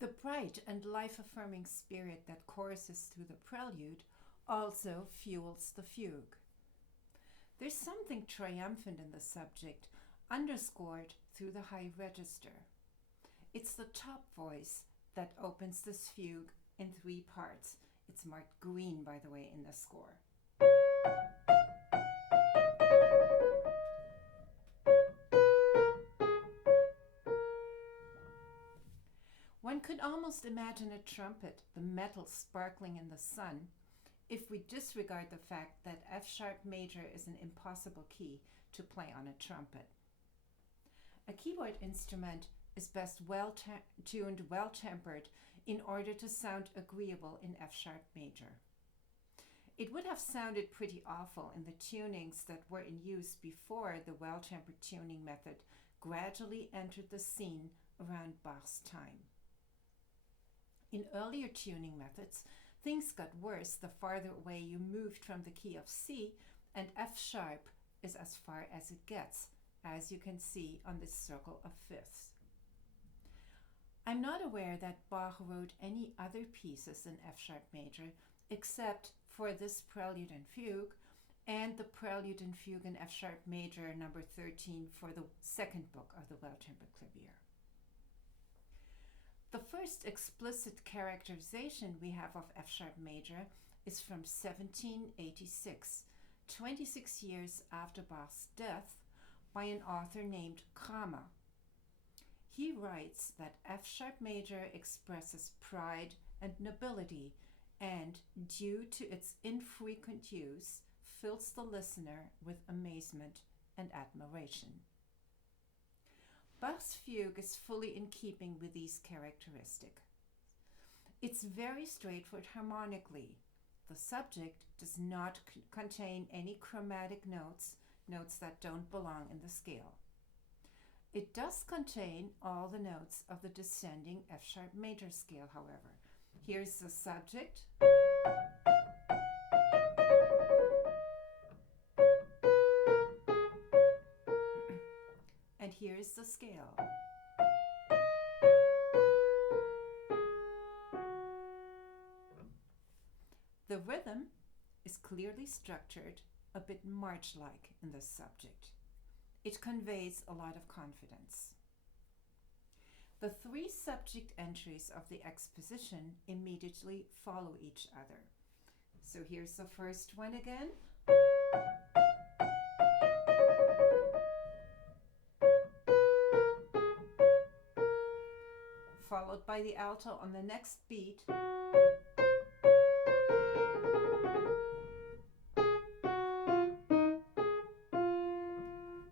The bright and life-affirming spirit that courses through the prelude also fuels the fugue. There's something triumphant in the subject, underscored through the high register. It's the top voice that opens this fugue in three parts. It's marked green, by the way, in the score. One could almost imagine a trumpet, the metal sparkling in the sun, if we disregard the fact that F sharp major is an impossible key to play on a trumpet. A keyboard instrument is best well-tuned, well-tempered, in order to sound agreeable in F sharp major. It would have sounded pretty awful in the tunings that were in use before the well-tempered tuning method gradually entered the scene around Bach's time. In earlier tuning methods, things got worse the farther away you moved from the key of C, and F sharp is as far as it gets, as you can see on this circle of fifths. I'm not aware that Bach wrote any other pieces in F sharp major except for this prelude and fugue and the prelude and fugue in F sharp major number 13 for the second book of the Well-Tempered Clavier. The first explicit characterization we have of F sharp major is from 1786, 26 years after Bach's death, by an author named Kramer. He writes that F sharp major expresses pride and nobility and, due to its infrequent use, fills the listener with amazement and admiration. Bach's fugue is fully in keeping with these characteristics. It's very straightforward harmonically. The subject does not contain any chromatic notes that don't belong in the scale. It does contain all the notes of the descending F sharp major scale, however. Here's the subject. And here's the scale. The rhythm is clearly structured, a bit march-like in the subject. It conveys a lot of confidence. The three subject entries of the exposition immediately follow each other. So here's the first one again. Followed by the alto on the next beat.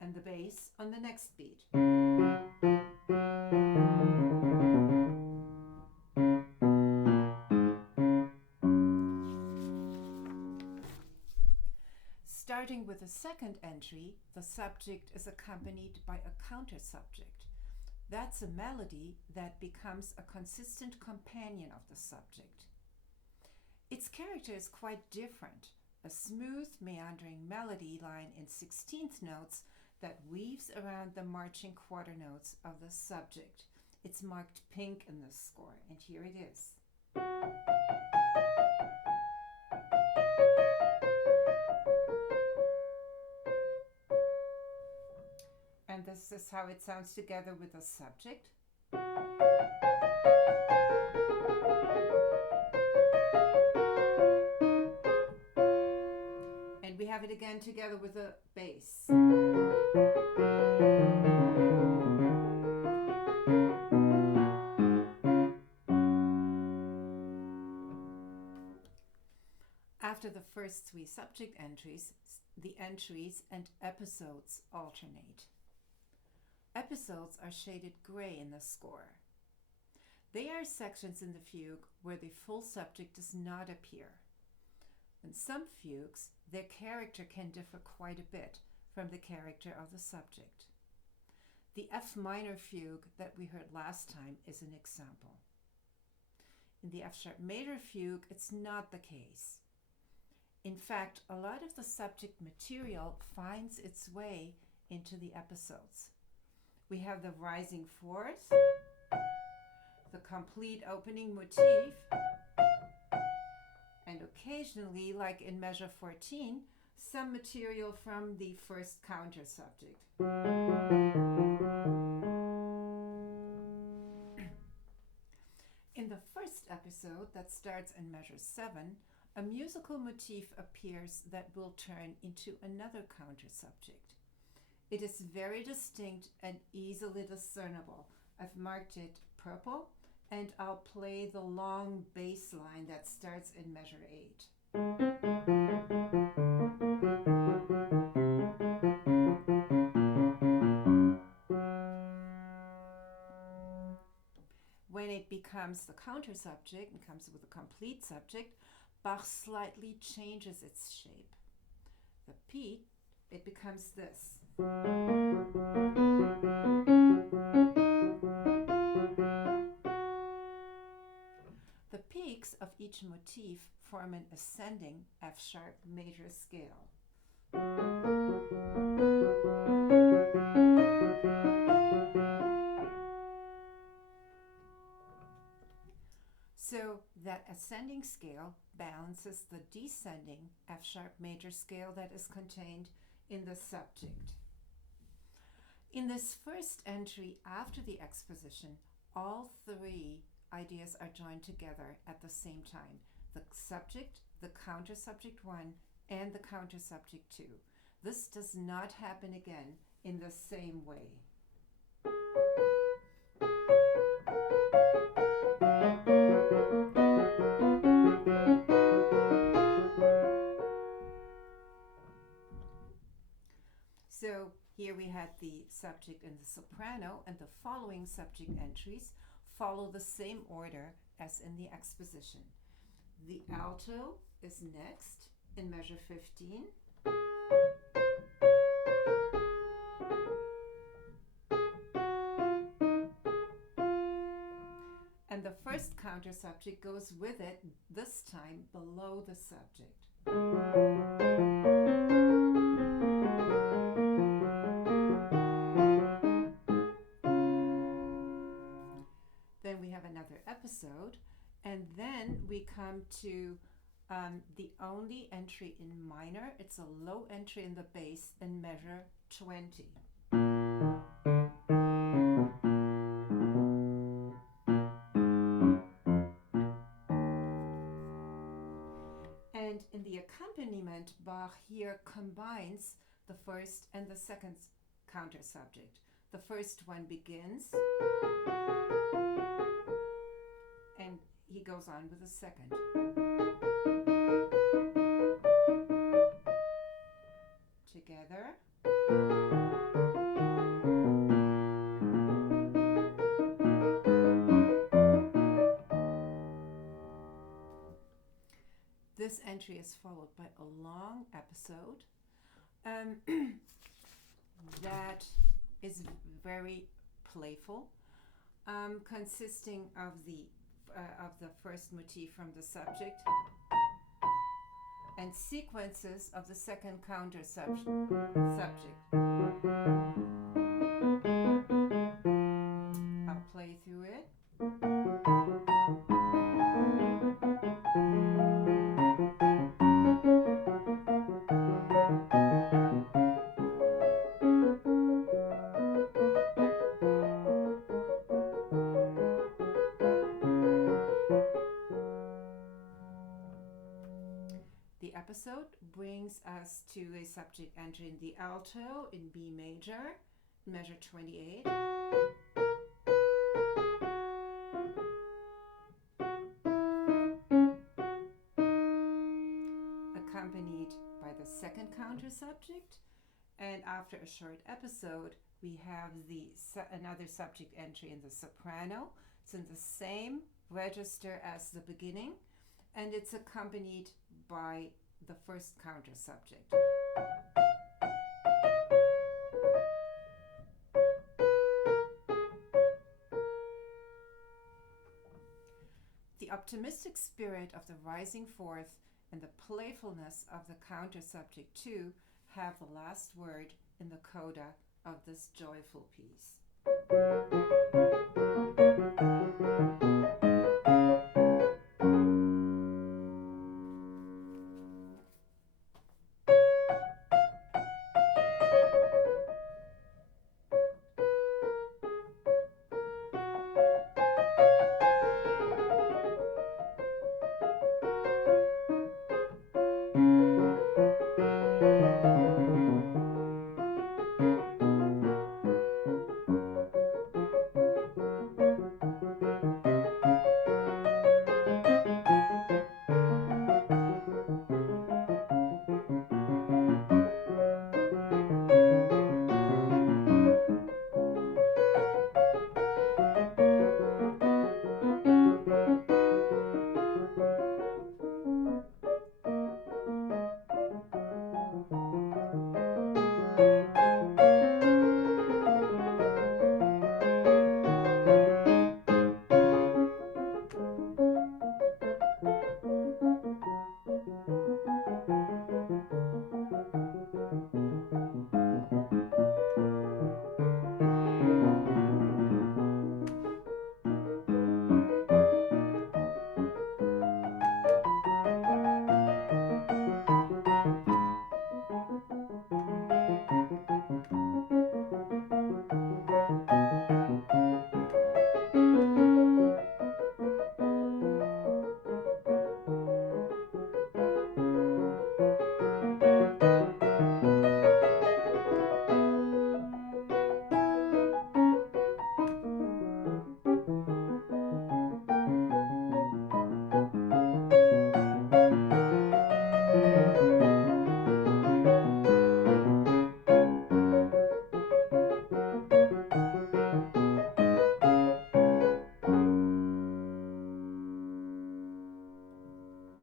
And the bass on the next beat. Starting with the second entry, the subject is accompanied by a counter-subject. That's a melody that becomes a consistent companion of the subject. Its character is quite different, a smooth, meandering melody line in 16th notes that weaves around the marching quarter notes of the subject. It's marked pink in the score, and here it is. And this is how it sounds together with the subject. And we have it again together with the bass. After the first three subject entries, the entries and episodes alternate. Episodes are shaded gray in the score. They are sections in the fugue where the full subject does not appear. In some fugues, their character can differ quite a bit from the character of the subject. The F minor fugue that we heard last time is an example. In the F sharp major fugue, it's not the case. In fact, a lot of the subject material finds its way into the episodes. We have the rising fourth, the complete opening motif, and occasionally, like in measure 14, some material from the first counter subject. In the first episode, that starts in measure 7, a musical motif appears that will turn into another counter subject. It is very distinct and easily discernible. I've marked it purple, and I'll play the long bass line that starts in measure 8. When it becomes the counter subject and comes with a complete subject, Bach slightly changes its shape. The peak, it becomes this. The peaks of each motif form an ascending F-sharp major scale. So that ascending scale balances the descending F-sharp major scale that is contained in the subject. In this first entry after the exposition, all three ideas are joined together at the same time: the subject, the counter subject 1, and the counter subject 2. This does not happen again in the same way. So here we had the subject and the soprano, and the following subject entries follow the same order as in the exposition. The alto is next in measure 15. And the first counter subject goes with it, this time below the subject. Then we have another episode, and then we come to the only entry in minor. It's a low entry in the bass in measure 20. And in the accompaniment, Bach here combines the first and the second counter subject. The first one begins, and he goes on with the second. Together. This entry is followed by a long episode that is very playful, consisting of the first motif from the subject and sequences of the second counter subject. I'll play through it. The episode brings us to a subject entry in the alto in B major, measure 28. Accompanied by the second counter subject, and after a short episode, we have another subject entry in the soprano. It's in the same register as the beginning, and it's accompanied by the first counter subject. The optimistic spirit of the rising forth and the playfulness of the counter subject 2 have the last word in the coda of this joyful piece.